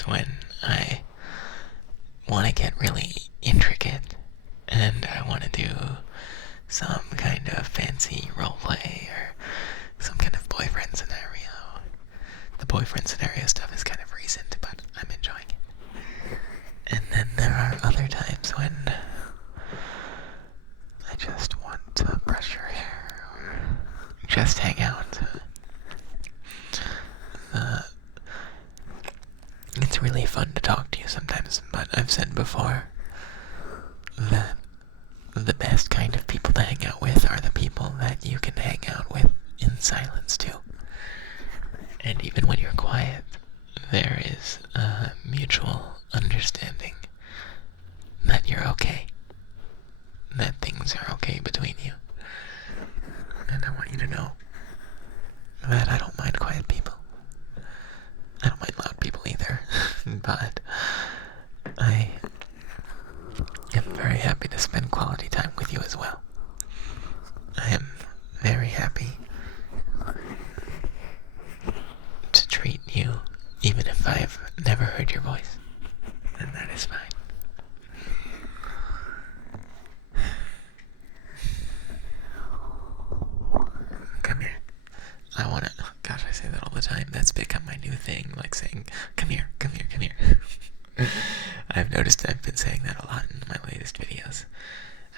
times when I want to get really intricate and I want to do some kind of fancy roleplay or some kind of boyfriend scenario. The boyfriend scenario stuff is kind of recent, but I'm enjoying it. And then there are other times when I just want to brush your hair or just hang out. It's really fun to talk to you sometimes, but I've said before that the best kind of people to hang out with are the people that you can hang out with in silence too. And even when you're quiet, there is a mutual understanding that you're okay, that things are okay between you. And I want you to know that I don't mind quiet people. I don't mind loud people either, but I am very happy to spend quality time with you as well. I am very happy to treat you, even if I've never heard your voice, and that is fine. Come here. I wanna, gosh, I say that all the time. That's become my new thing, like saying, come here, come here, come here. I've noticed I've been saying that a lot in my latest videos.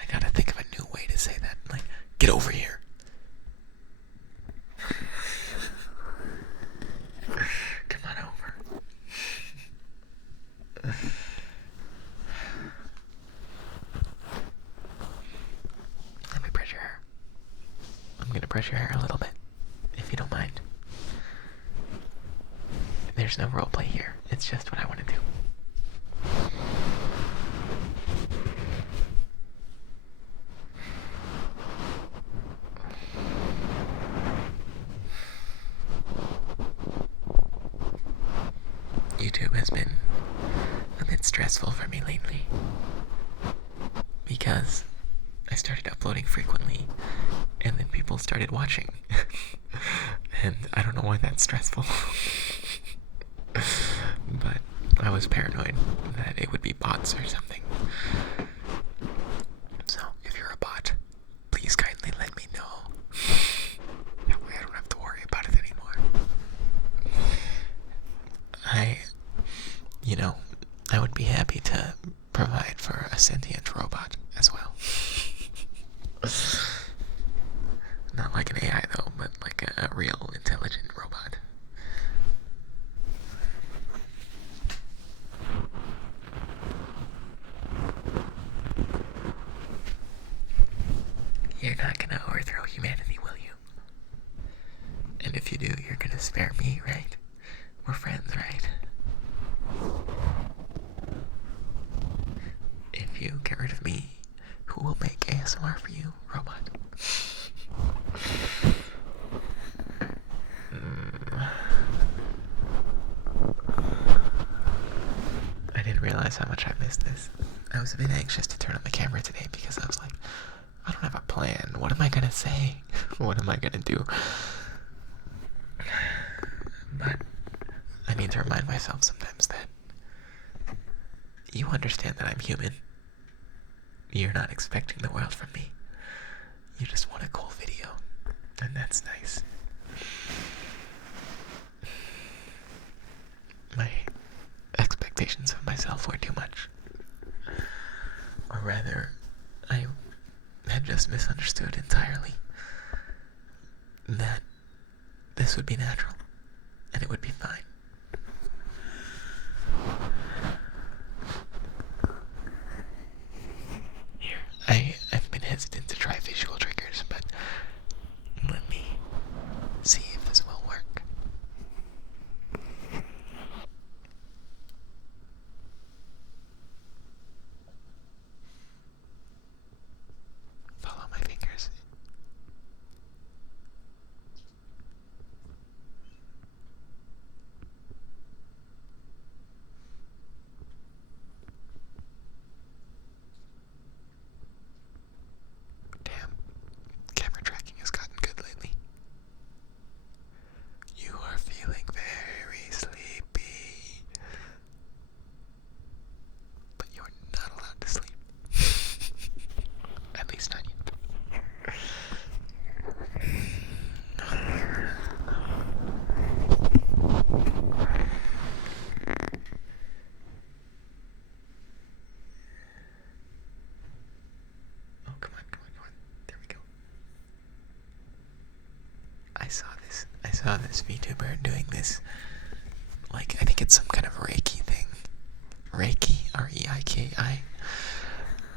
I gotta think of a new way to say that, like, get over here. Come on over. Let me brush your hair. I'm gonna brush your hair a little bit, if you don't mind. There's no roleplay here. It's just what I want to do. YouTube has been a bit stressful for me lately because I started uploading frequently and then people started watching. And I don't know why that's stressful. But I was paranoid that it would be bots or something. So if you're a bot, please kindly let me know. That way I don't have to worry about it anymore. I would be happy to provide for a sentient robot as well. Not like an AI though, but like a real intelligent robot. You're not gonna overthrow humanity, will you? And if you do, you're gonna spare me, right? We're friends, right? If you get rid of me, who will make ASMR for you, robot? I didn't realize how much I missed this. I was a bit anxious to turn on the camera today because I was like, I don't have a plan. What am I gonna say? What am I gonna do? But I need to remind myself sometimes that you understand that I'm human. You're not expecting the world from me. You just want a cool video, and that's nice. My expectations of myself were too much. Or rather, I had just misunderstood entirely that this would be natural, and it would be fine. Here, I've been hesitant to try visual triggers, but let me see if this will work. Follow my fingers. saw this VTuber doing this, like, I think it's some kind of Reiki thing. Reiki, R-E-I-K-I.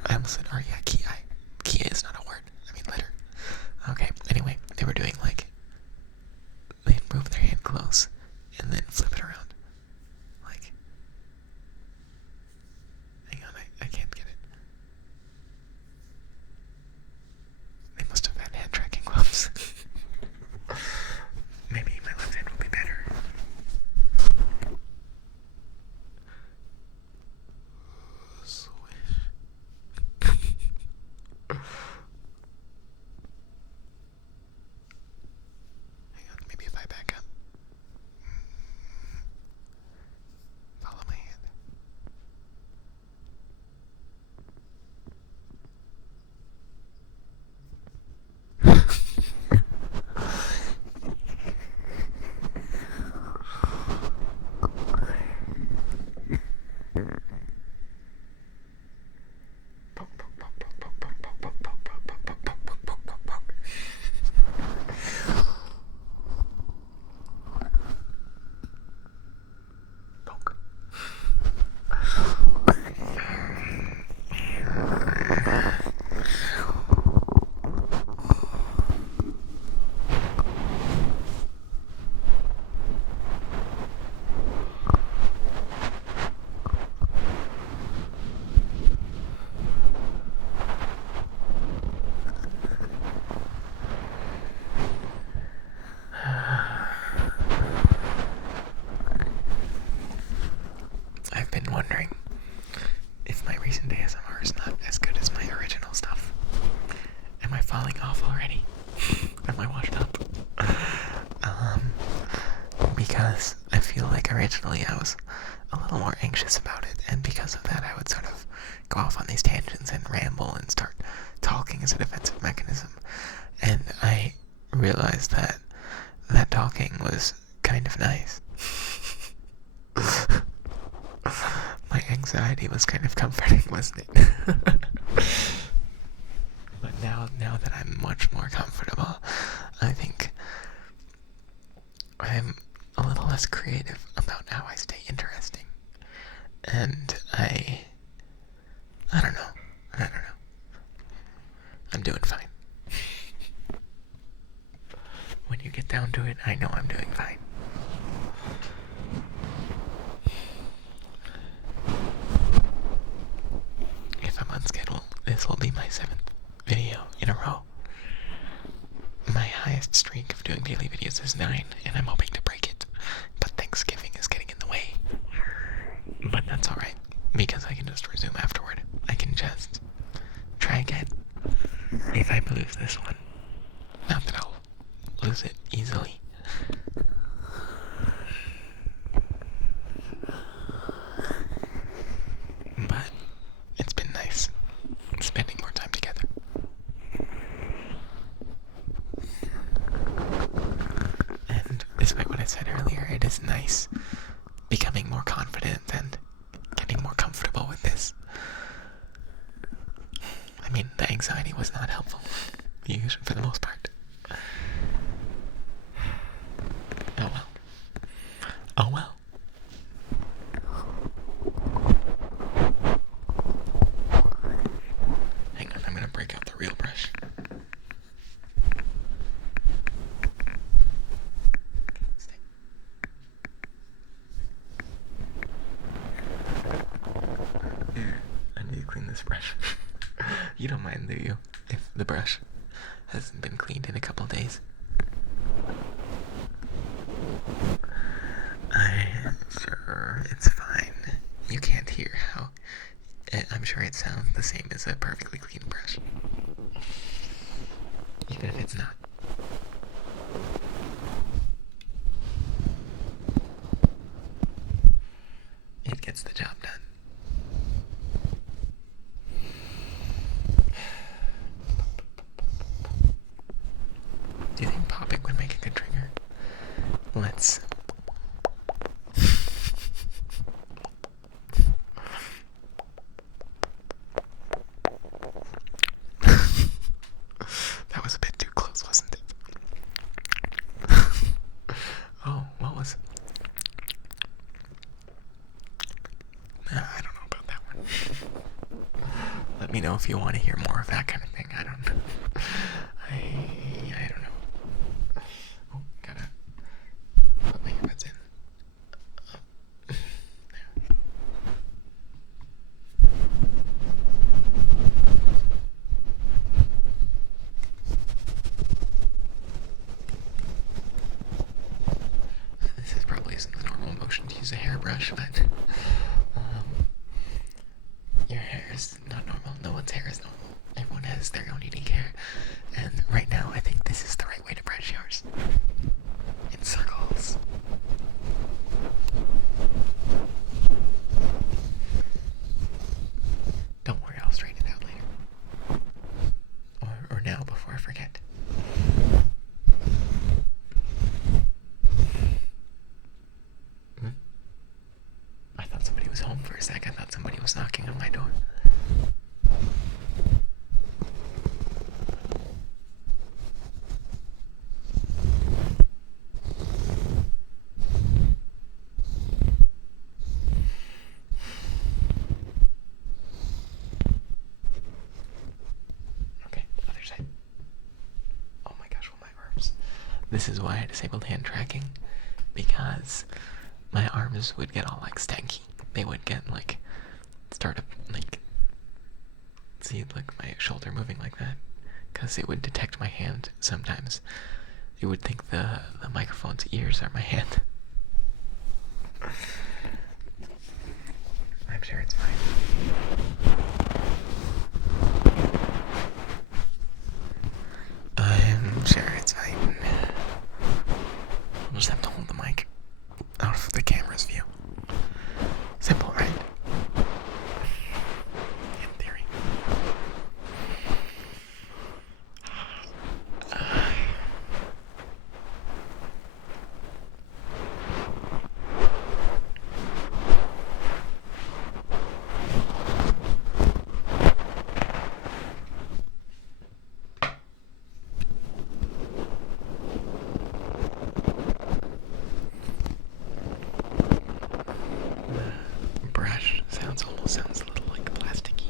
I almost said R-E-I-K-I. Kia is not a word, I mean letter. Okay, anyway, they were doing, like, they'd move their hand close, and then flip it around. Like, hang on, I can't get it. They must have had hand tracking gloves. Maybe my left hand will be better. Swish. Hang on, maybe if I back up. Follow my hand. I've been wondering if my recent ASMR is not as good as my original stuff. Am I falling off already? Am I washed up? Because I feel like originally I was a little more anxious about it, and because of that I would sort of go off on these tangents and ramble and start talking as a defensive mechanism. And I realized that that talking was kind of nice. My anxiety was kind of comforting, wasn't it? But now that I'm much more comfortable, I think I'm a little less creative about how I stay interesting. And I don't know. I'm doing fine. When you get down to it, I know I'm doing fine. If I'm on schedule, this will be my 7th video in a row. My highest streak of doing daily videos is 9, and I'm hoping to break it. But Thanksgiving is getting in the way. But that's alright, because I can just resume afterward. I can just try again. If I lose this one. Not that I'll lose it easily. But it's been nice spending more time together. And despite what I said earlier, it is nice becoming more confident and getting more comfortable with this. I mean, the anxiety was not helpful, for the most part. Oh well. Oh well. Hang on, I'm gonna break out the real brush. Stay. I need to clean this brush. You don't mind, do you? If the brush hasn't been cleaned in a couple days. I'm sure it's fine. You can't hear how... I'm sure it sounds the same as a perfectly clean brush. Even if it's not. It gets the job done. Do you think popping would make a good trigger? Let's... That was a bit too close, wasn't me know if you want to hear more of that kind of thing. I don't know. I don't know. Oh, gotta put my earbuds in. This is probably isn't the normal motion to use a hairbrush, but your hair is not normal. No one's hair is normal. Everyone has their own unique hair. And right now, I think this is the right way to brush yours. In circles. Don't worry, I'll straighten it out later. Or now before I forget. I thought somebody was home for a sec. I thought somebody was knocking on my door. Okay, other side. Oh my gosh, well, my arms. This is why I disabled hand tracking, because my arms would get all like stanky. They would get like, start up like, see like my shoulder moving like that, because it would detect my hand sometimes. It would think the microphone's ears are my hand. I'm sure it's fine. I'm sure it's fine. I'll just have to hold the mic out of the camera's view. Simple, right? In theory. Brush sounds a little like plasticky.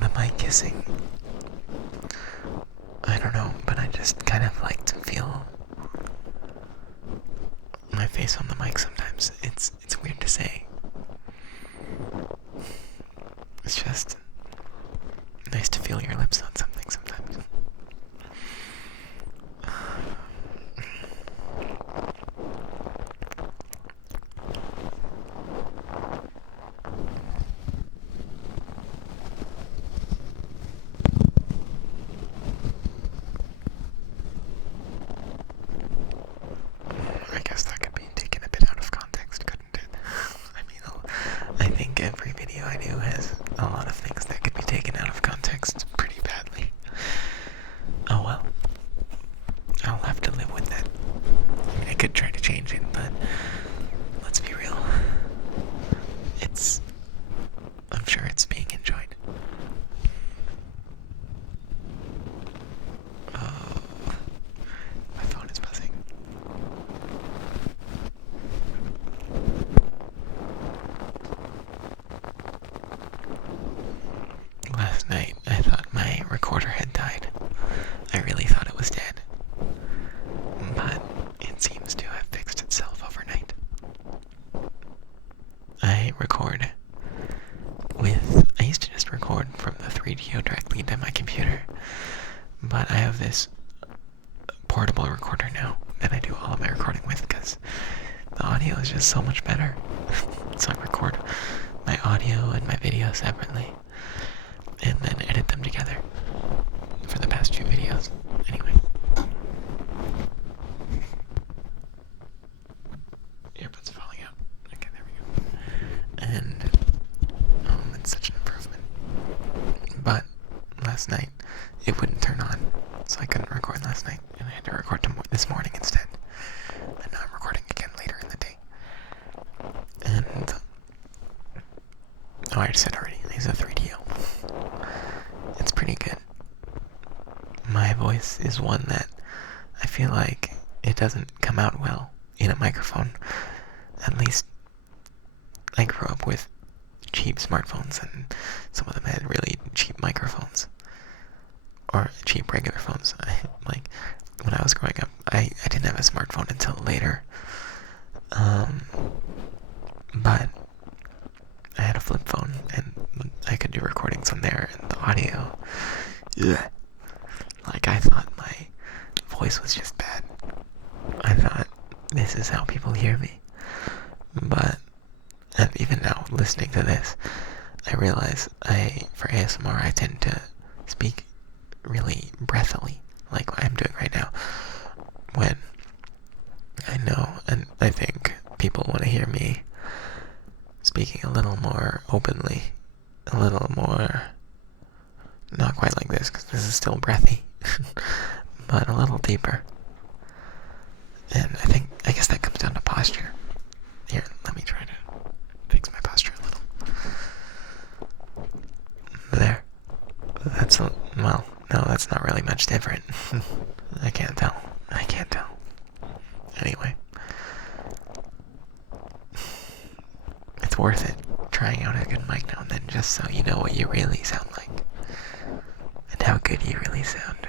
The mic kissing. I don't know, but I just kind of like to feel my face on the mic sometimes. It's weird to say. It's just nice to feel your lips on something sometimes. I guess that could be taken a bit out of context, couldn't it? I mean, I think every video I do has a lot of things that could be taken out of context pretty badly. Oh well. I'll have to live with that. I mean, I could try to change it, but let's be real. I'm sure it's being enjoyed. Oh, my phone is buzzing. Last night, I thought my recorder had died. I really thought it was dead. But it seems to have fixed itself overnight. I record I used to just record from the 3DO directly into my computer, but I have this portable recorder now that I do all of my recording with because the audio is just so much better. So I record my audio and my video separately and then edit them together for the past few videos. Anyway. Earbuds are falling out. Okay, there we go. And it's such an improvement. But last night it wouldn't turn on, so I couldn't record last night, and I had to record this morning instead. And now I'm recording again later in the day. And I just said already, I use a 3DO. It's pretty good. My voice is one that I feel like it doesn't come out well in a microphone. At least I grew up with cheap smartphones, and some of them had really cheap microphones. Or cheap regular phones. Like, when I was growing up, I didn't have a smartphone until later. But I had a flip phone, and I could do recordings on there, and the audio, ugh. Like, I thought my voice was just bad. I thought, this is how people hear me. But, and even now, listening to this, I realize for ASMR, I tend to speak really breathily, like what I'm doing right now, when I know, and I think people want to hear me speaking a little more openly, a little more, not quite like this, because this is still breathy, but a little deeper. And I guess that comes down to posture. Here, let me try to fix my posture a little. There. Well, no, that's not really much different. I can't tell. Anyway. It's worth it, trying out a good mic now and then, just so you know what you really sound like. And how good you really sound.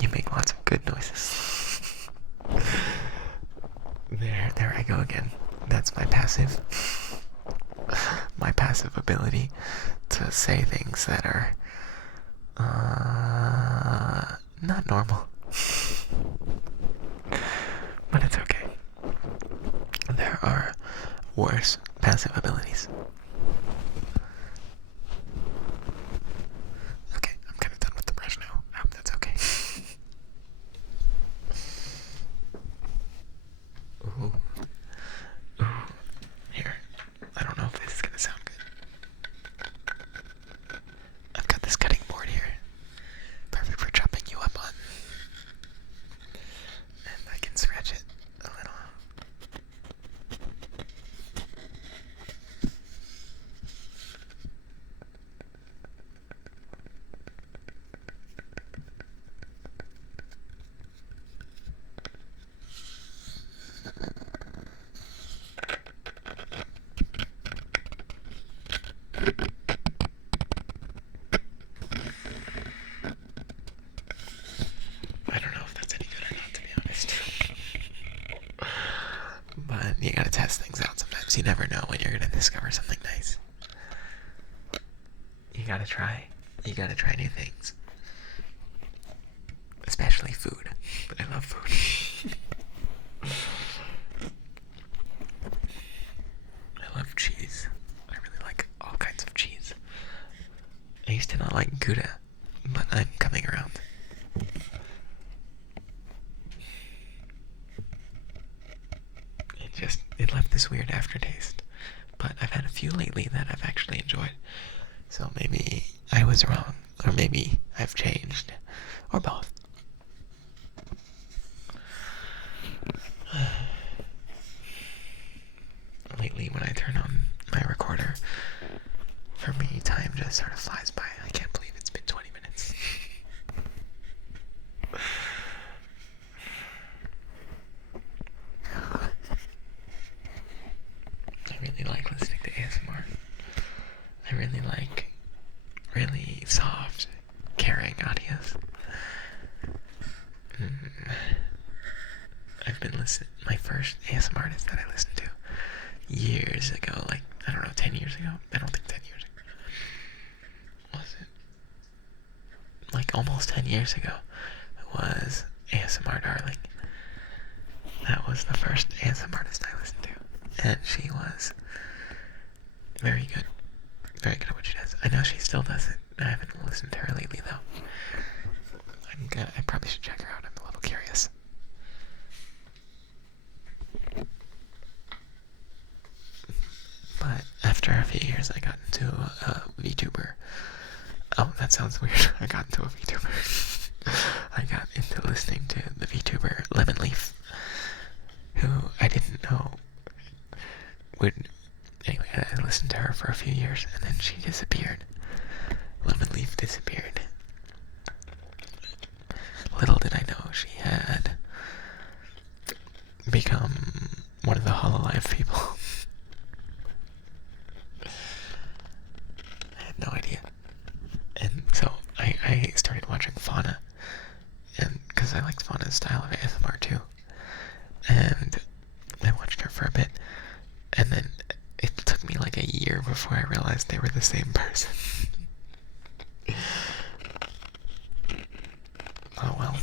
You make lots of good noises. There I go again. That's my passive ability to say things that are not normal. But it's okay. There are worse passive abilities. Okay, I'm kind of done with the brush now. I hope that's okay. Ooh. Here. I don't know if this is gonna sound good. I've got this cutting board here. Perfect for chopping you up on. And I can scratch it a little. I don't know if that's any good or not, to be honest. But you gotta test things out sometimes. You never know when you're gonna discover something nice. You gotta try new things. Especially food. But I love food. I love cheese. I really like all kinds of cheese. I used to not like Gouda, but I'm coming around. It left this weird aftertaste, but I've had a few lately that I've actually enjoyed. So maybe I was wrong, or maybe I've changed, or both. Lately, when I turn on my recorder, for me, time just sort of flies by. I can't believe it's been 20 minutes. I really like listening to ASMR. I really like really soft, caring audios. I've been listening, my first ASMR artist that I listened to years ago, like, I don't know, 10 years ago? I don't think 10 years ago. like almost 10 years ago, was ASMR Darling. That was the first ASMR artist I listened to, and she was very good. Very good at what she does. I know she still does it. I haven't listened to her lately, though. I probably should check her out. I'm a little curious. But after a few years, I got into a VTuber. Oh, that sounds weird. I got into a VTuber. I got into listening to the VTuber Lemon Leaf, who I didn't know would... Anyway, I listened to her for a few years, and then she disappeared. Lemon Leaf disappeared. Little did I know she had become one of the Hololive people. I had no idea. And so I started watching m4a, and because I liked m4a's style of ASMR too. And I watched her for a bit, and then it took me like a year before I realized they were the same person. Oh well.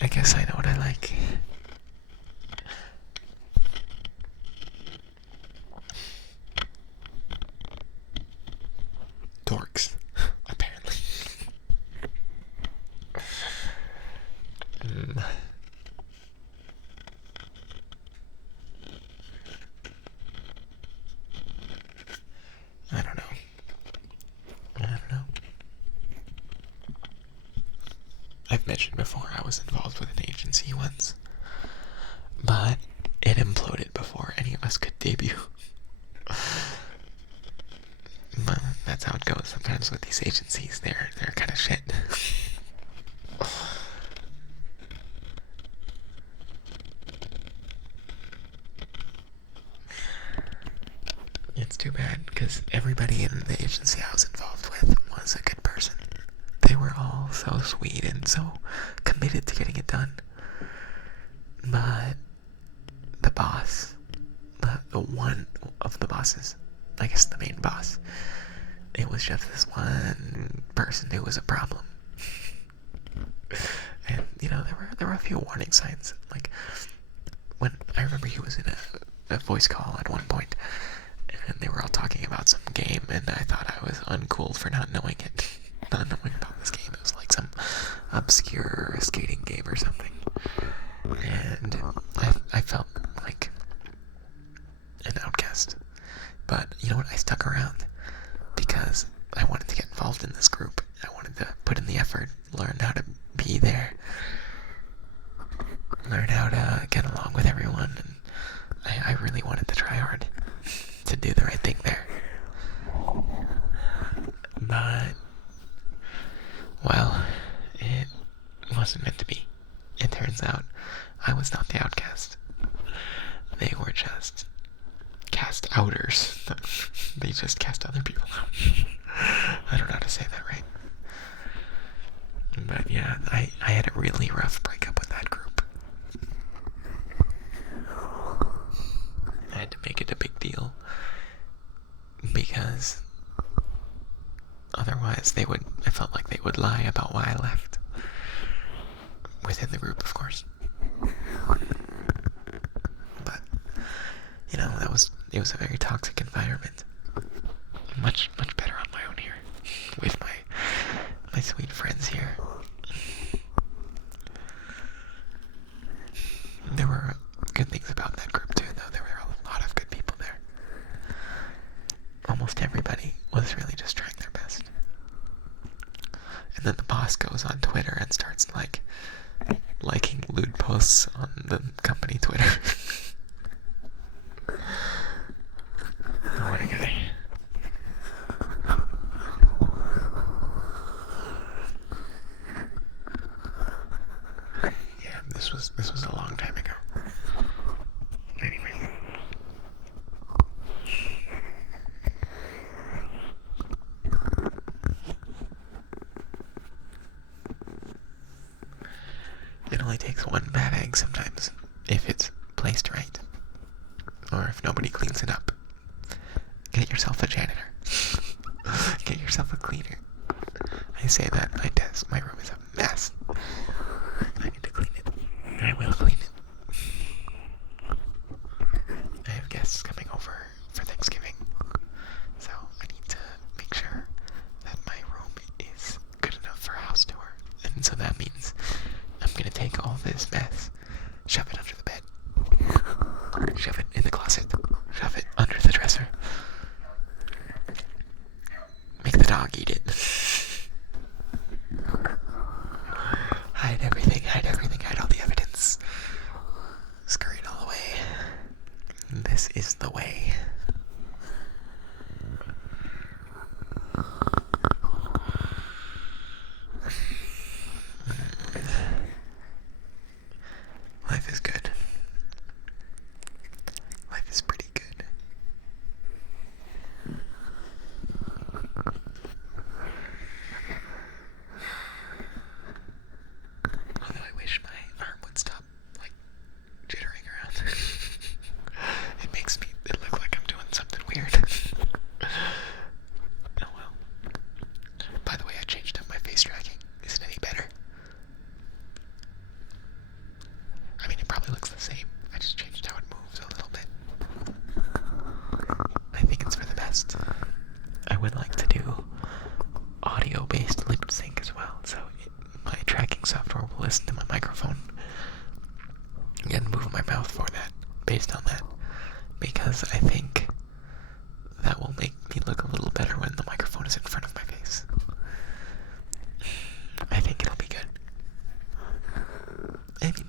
I guess I know what I like. Dorks, apparently. I don't know. I've mentioned before I was involved with an agency once, but it imploded before any of us could debut. But that's how it goes sometimes with these agencies. They're kind of shit. It's too bad, because everybody in the agency I was involved with was a good person. They were all so sweet and so committed to getting it done. But the boss, the one of the bosses, I guess the main boss, it was just this one person who was a problem. And, you know, there were a few warning signs. Like, when I remember he was in a voice call at one point, and they were all talking about some game, and I thought I was uncool for not knowing it. Not knowing about this game. It was like some obscure skating game or something. And I felt like an outcast. But you know what? I stuck around because I wanted to get involved in this group. I wanted to put in the effort, learn how to be there, learn how to get along with everyone, and I really wanted to try hard to do the right thing there. But, well, it wasn't meant to be. It turns out I was not the outcast. They were just cast outers. They just cast other people out. I don't know how to say that right. But yeah, I had a really rough breakup with that group. I had to make it a big deal, because otherwise I felt like they would lie about why I left. Within the group, of course. But, you know, it was a very toxic environment. Much better on my own here, with my sweet friends here. There were good things about that group too, though. There were a lot of good people there. Almost everybody was really just trying their best. And then the boss goes on Twitter and starts liking lewd posts on the company Twitter. Oh, what a guy. Yeah, this was a long time ago. Anyway. It only takes one bad egg sometimes, if it's placed right, or if nobody cleans it up. Get Shove it under the bed. Shove it in the closet. Shove it under the dresser. Make the dog eat it. Hide everything, hide all the evidence. Scurry it all away. This is the way. Life is good. Life is pretty good. Although I wish my arm would stop, like, jittering around. It look like I'm doing something weird. Oh well. By the way, I changed up my face tracking. Is it any better? I mean, it probably looks the same. I just changed how it moves a little bit. I think it's for the best. I would like to do audio-based lip sync as well, so my tracking software will listen to my microphone and move my mouth for that, based on that, because I think that will make me look a little better when the microphone is in front of my face. I think it'll be good. I mean,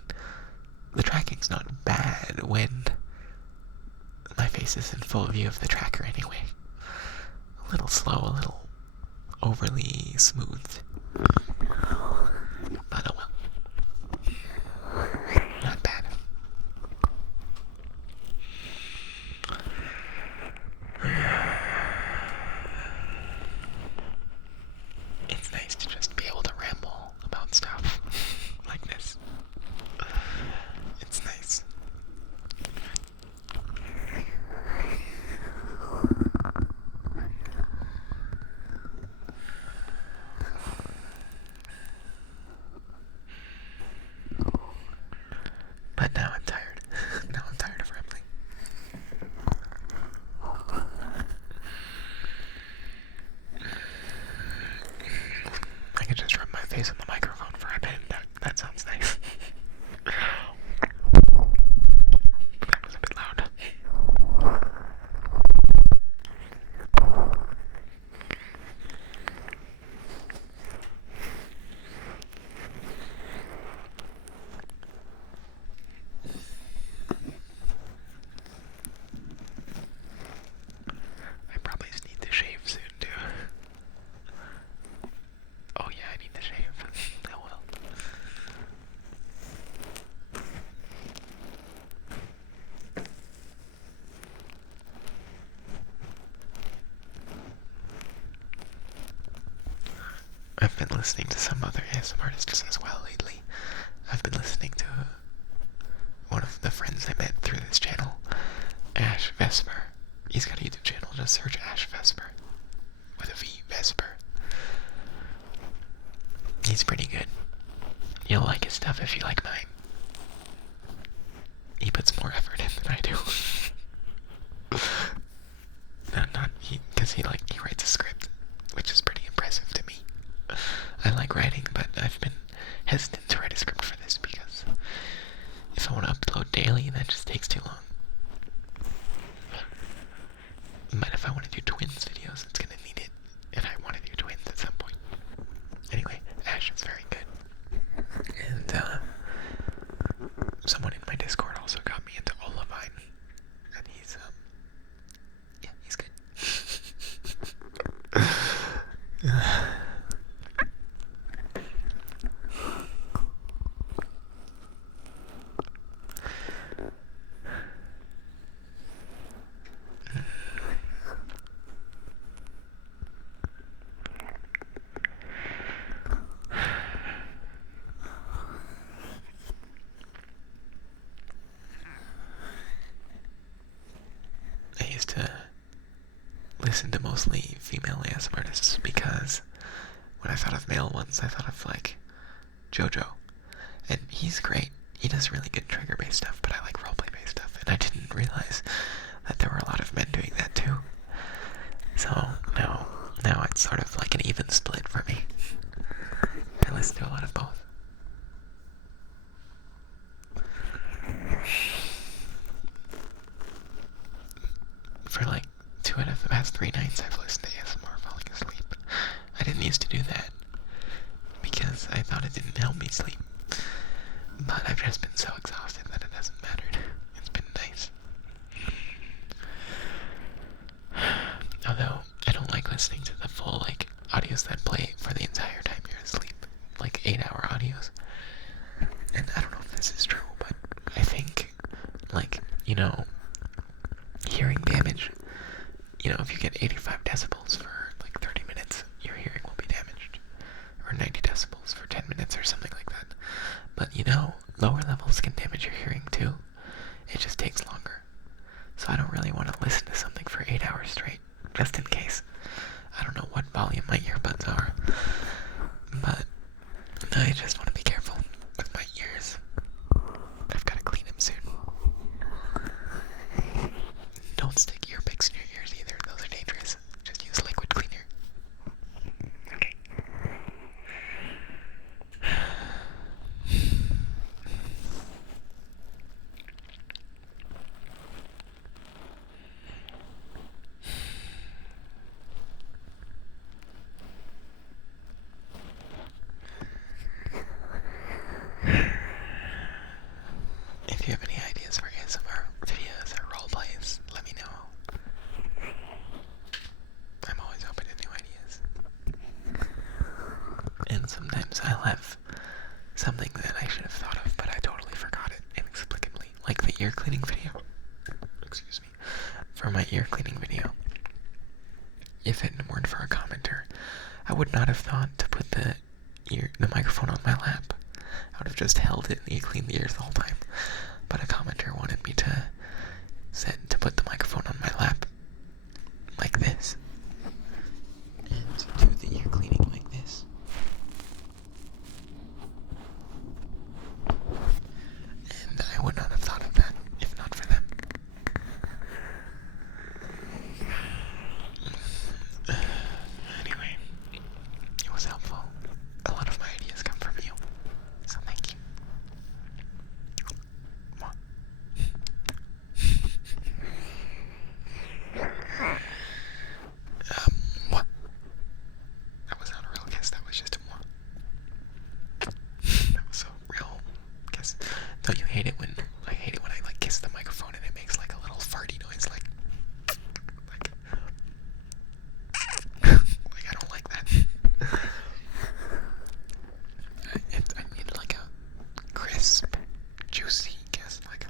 the tracking's not bad when my face is in full view of the tracker anyway. A little slow, a little overly smooth. But oh well. Not bad. It's nice to just be able to ramble about stuff like this. It's nice. But now I'm tired. Now I'm tired of rambling. I could just rub my face on the microphone for a bit. That sounds nice. That was a bit loud. I probably just need to shave soon too. Oh yeah, I need to shave. Oh well. I've been listening to some other ASMR artists as well lately. I've been listening to one of the friends I met through this channel, Ash Vesper. He's got a YouTube channel, just search Ash Vesper. With a V, Vesper. He's pretty good. You'll like his stuff if you like mine. He puts more effort in than I do. Because he writes a script, which is pretty impressive to me. I like writing, but I've been hesitant to write a script for this because if I want to upload daily, that just takes too long. But if I want to do twins videos, it's gonna need it, and I want to do twins at some point. Anyway, Ash is very good. And someone in my Discord also got me into Olivine, and he's yeah, he's good. I used to listen to mostly female ASMR artists because when I thought of male ones, I thought of like JoJo, and he's great. He does really good trigger-based stuff, but I like roleplay-based stuff, and I didn't realize that there were a lot of men doing that too. So now it's sort of like an even split for me. I listen to a lot of both. past 3 nights I've listened to ASMR falling asleep. I didn't used to do that because I thought it didn't help me sleep. But I've just been so exhausted that it hasn't mattered. It's been nice. Although, I don't like listening to the full, like, audios that play for the entire time you're asleep. Like, 8-hour audios. And I don't know if this is true, but I think, like, you know, hearing damage, you know, if you get 85 decibels for, like, 30 minutes, your hearing will be damaged. Or 90 decibels for 10 minutes or something like that. But, you know, lower levels can damage your hearing, too. It just takes longer. So I don't really want to listen to something for 8 hours straight, just in case. I don't know what volume my earbuds are, but I just want to be careful with my ears. I've got to clean them soon. Don't stick ear picks in your ears either, those are dangerous. Just use liquid cleaner. Okay. If you have any ideas for ASMR videos or roleplays, let me know. I'm always open to new ideas. And sometimes I'll have something that I should have thought of, but I totally forgot it inexplicably. Like the ear cleaning video. Excuse me. For my ear cleaning video. If it weren't for a commenter, I would not have thought to put the microphone on my lap. I would have just held it and cleaned the ears the whole time. But a commenter wanted me to put the microphone on my lap like this. And do the ear cleaning like this. And I would not have thought of that if not for them. Anyway, it was helpful. A lot of my ideas come from you, so thank you. What? That was not a real kiss, that was just a mwah. That was a real kiss. Don't you hate it when I like kiss the microphone and it makes like a little farty noise, like I don't like that. I need like a crisp, juicy kiss, like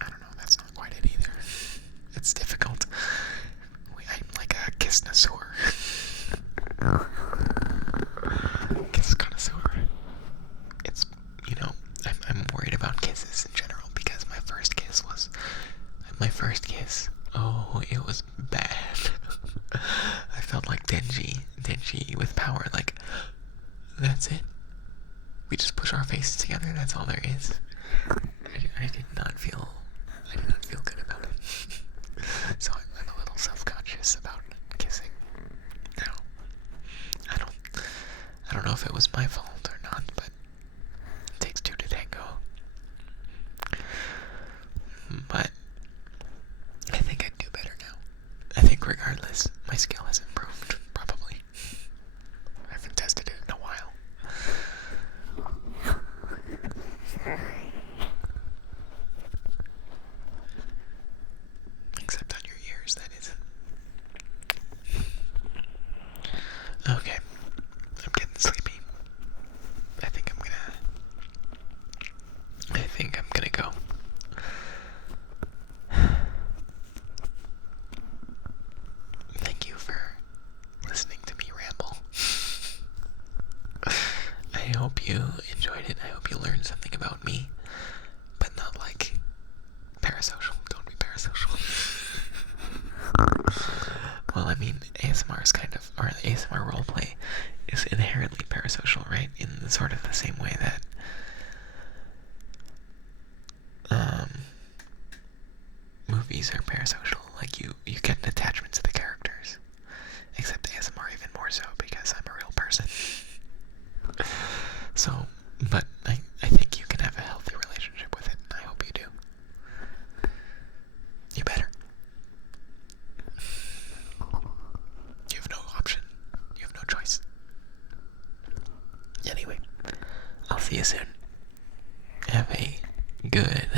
I don't know, that's not quite it either. It's difficult. I'm like a kiss-nosaur. Kiss connoisseur. It's, you know, I'm worried about kisses in general because my first kiss, oh, it was bad. I felt like Denji with power, like, that's it. We just push our faces together, that's all there is. I did not feel good about it. So I'm a little self-conscious about kissing now. I don't know if it was my fault or not, but it takes two to tango. But I think I'd do better now. I think regardless, my skill has improved, probably. I haven't tested it in a while. Except on your ears, that is. Okay, I'm getting sleepy. I think I'm gonna go. Thank you for listening to me ramble. I hope you enjoyed it. I hope you learned something about me, but not like parasocial. Don't be parasocial. Well, I mean, ASMR is or the ASMR roleplay is inherently parasocial, right? In sort of the same way that movies are parasocial. Like you get an attachment to the characters. Except ASMR even more so because I'm a real person. So, but I think you can have a healthy relationship with it. see you soon. Have a good